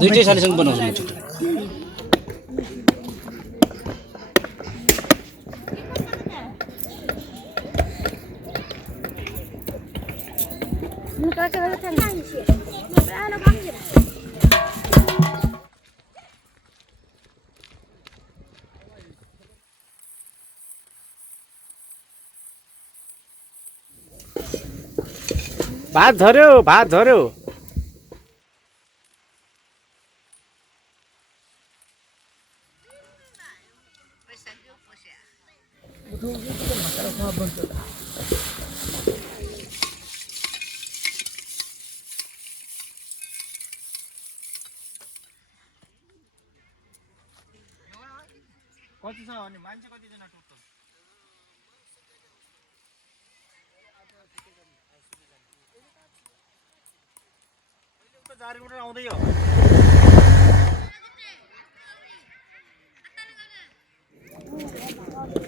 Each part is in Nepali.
दुईटै सालीसँग बनाउँछु म छिटो भात झर्यो कति छ अनि मान्छे कति जना टोटल उता जारीबाट आउँदै हो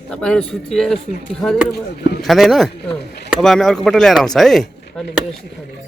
तपाईहरु सुती खाँदैन अब हामी अर्कोबाट ल्याएर आउँछ है अनि मेरो सुती खाँदैन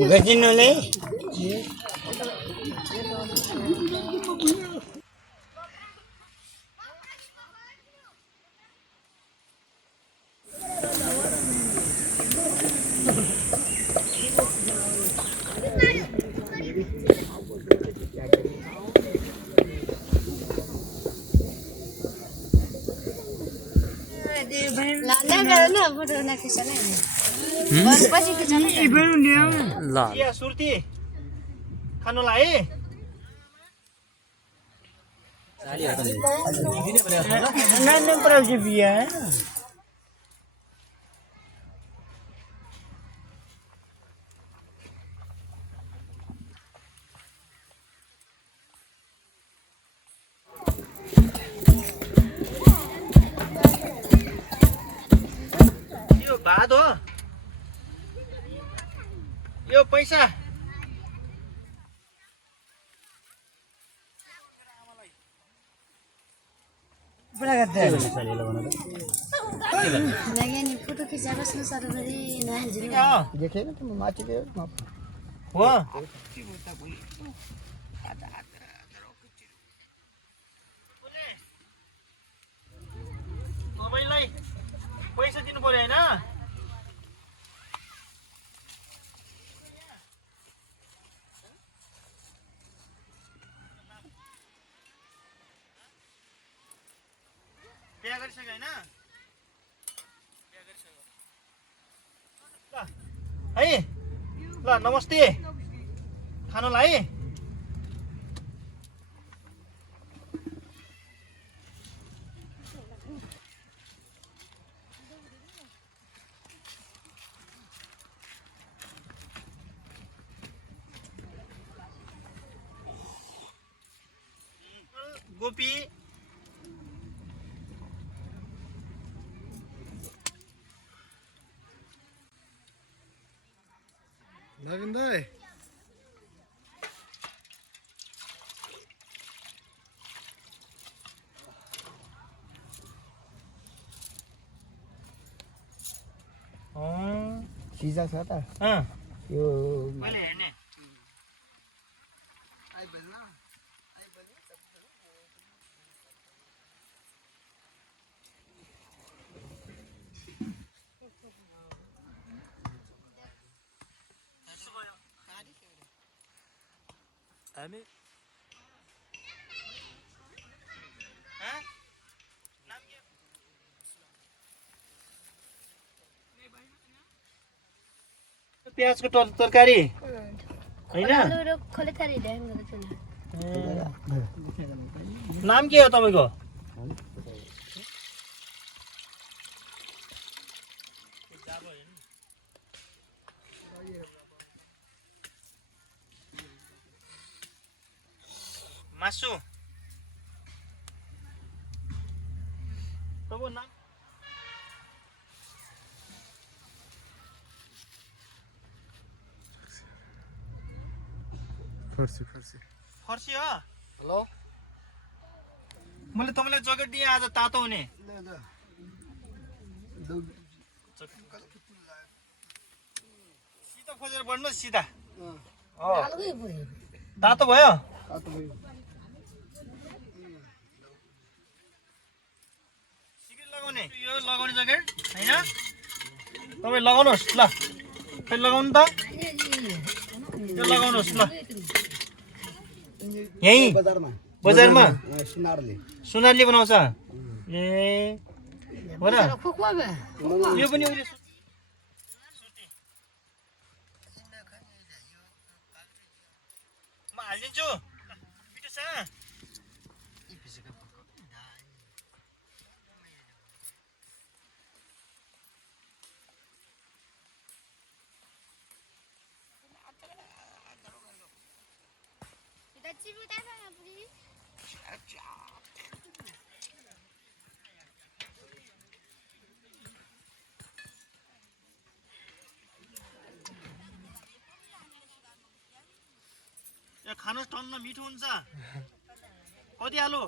गजिनोले ल सुर्ती खानुलाई यो भात हो यो पैसा फोटो खिचाएको छु सरभरि देखेन त म माथि गयो हो तपाईँलाई पैसा दिनु पर्यो होइन बिहा गरिसक्यो होइन है ल नमस्ते खानुलाई गोपी नवीन दाइ सिजा छ त यो मैले हेर्ने हामी प्याजको तरकारी हैन नाम के हो तपाईको मासु तपाईँको नाम फर्सी हो हेलो मैले तपाईँलाई ज्याकेट दिएँ आज तातो हुने सिधा खोजेर बढ्नु सिधा तातो भयो सिक्री लगाउने यो लगाउने ज्याकेट होइन तपाईँ लगाउनुहोस् ल खै लगाउनु त यो लगाउनुहोस् ल यहीँ बजारमा सुनारले बनाउँछ ए हो र यो पनि उहिले म हालिदिन्छु पिटो छ खानुहोस् टन्न मिठो हुन्छ कति आलु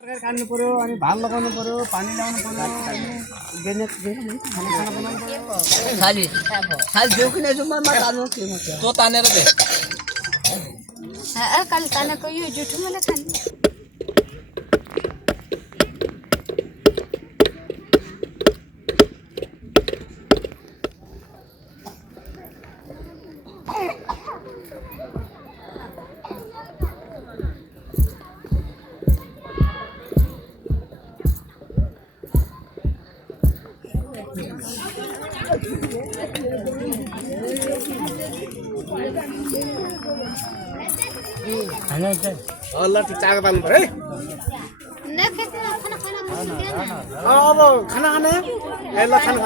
तरकारी काट्नु पर्यो अनि भात लगाउनु पर्यो पानी ल्याउनु पर्यो खाना बनाउनु पर्यो खाली देऊ कि नहीं मैं तानो तो तानेर दे कल ताना को यो जुठो मलाई खानु अल्ला त्यो चाको पाल्नु पर्यो है खाना अब खाना खाने ए ल खाना